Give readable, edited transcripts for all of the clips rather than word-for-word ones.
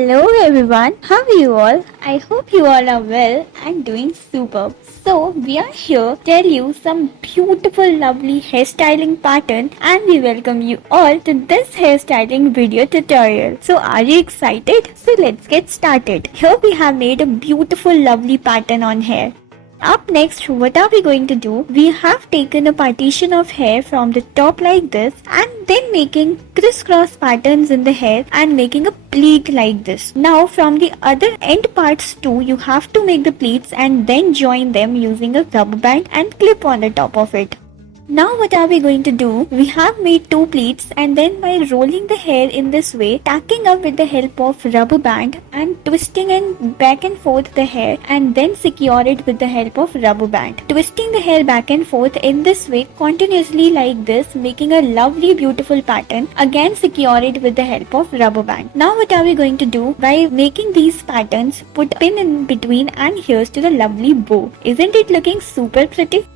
Hello everyone, how are you all? I hope you all are well and doing superb. So we are here to tell you some beautiful lovely hairstyling pattern and we welcome you all to this hairstyling video tutorial. So are you excited? So let's get started. Here we have made a beautiful lovely pattern on hair. Up next, what are we going to do? We have taken a partition of hair from the top like this and then making crisscross patterns in the hair and making a pleat like this. Now from the other end parts too, you have to make the pleats and then join them using a rubber band and clip on the top of it. Now what are we going to do? We have made two pleats and then by rolling the hair in this way, tacking up with the help of rubber band and twisting and back and forth the hair and then secure it with the help of rubber band. Twisting the hair back and forth in this way continuously like this, making a lovely beautiful pattern. Again secure it with the help of rubber band. Now what are we going to do? By making these patterns, put a pin in between and here's to the lovely bow. Isn't it looking super pretty?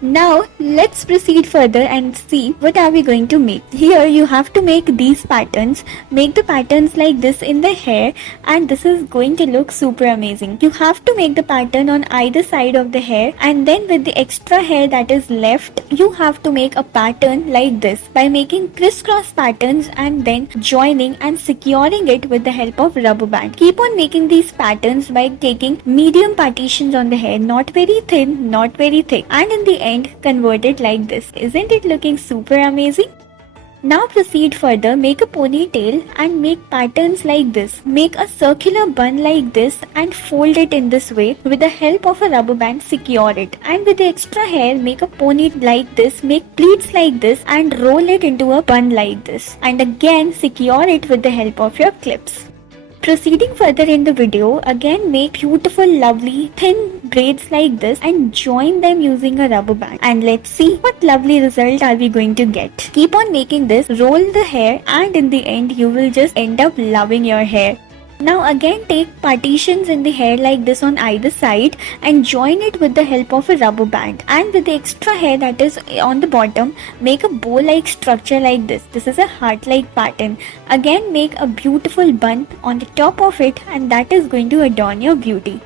Now let's proceed further and see what are we going to make. Here you have to make these patterns. Make the patterns like this in the hair and this is going to look super amazing. You have to make the pattern on either side of the hair and then with the extra hair that is left you have to make a pattern like this by making crisscross patterns and then joining and securing it with the help of rubber band. Keep on making these patterns by taking medium partitions on the hair, not very thin, not very thick, and in the end convert it like this. Isn't it looking super amazing? Now proceed further, make a ponytail and make patterns like this. Make a circular bun like this and fold it in this way. With the help of a rubber band secure it. And with the extra hair make a pony like this, make pleats like this and roll it into a bun like this. And again secure it with the help of your clips. Proceeding further in the video, again make beautiful lovely thin braids like this and join them using a rubber band. And let's see what lovely result are we going to get. Keep on making this, roll the hair and in the end you will just end up loving your hair. Now again take partitions in the hair like this on either side and join it with the help of a rubber band. And with the extra hair that is on the bottom, make a bow-like structure like this. This is a heart-like pattern. Again make a beautiful bun on the top of it and that is going to adorn your beauty.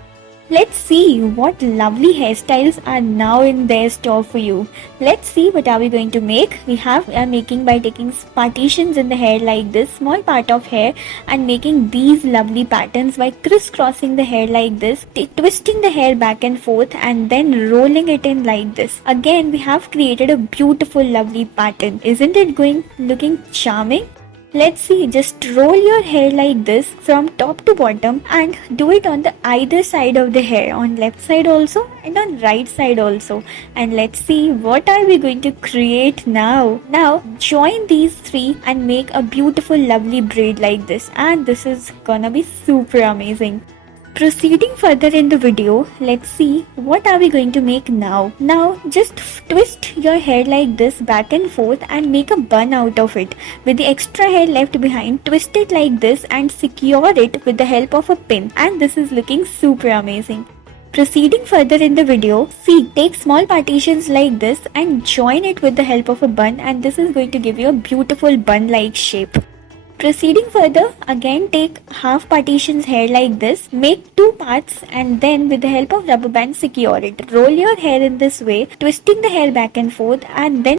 Let's see what lovely hairstyles are now in their store for you. Let's see what are we going to make. We are making by taking partitions in the hair like this, small part of hair, and making these lovely patterns by crisscrossing the hair like this, twisting the hair back and forth and then rolling it in like this. Again we have created a beautiful lovely pattern. Isn't it looking charming? Let's see, just roll your hair like this from top to bottom and do it on the either side of the hair, on left side also and on right side also. And let's see what are we going to create now. Now join these three and make a beautiful lovely braid like this and this is gonna be super amazing. Proceeding further in the video, let's see what are we going to make now. Now just twist your hair like this back and forth and make a bun out of it. With the extra hair left behind, twist it like this and secure it with the help of a pin and this is looking super amazing. Proceeding further in the video, see, take small partitions like this and join it with the help of a bun and this is going to give you a beautiful bun-like shape. Proceeding further, again take half partitions hair like this, make two parts and then with the help of rubber band secure it. Roll your hair in this way, twisting the hair back and forth and then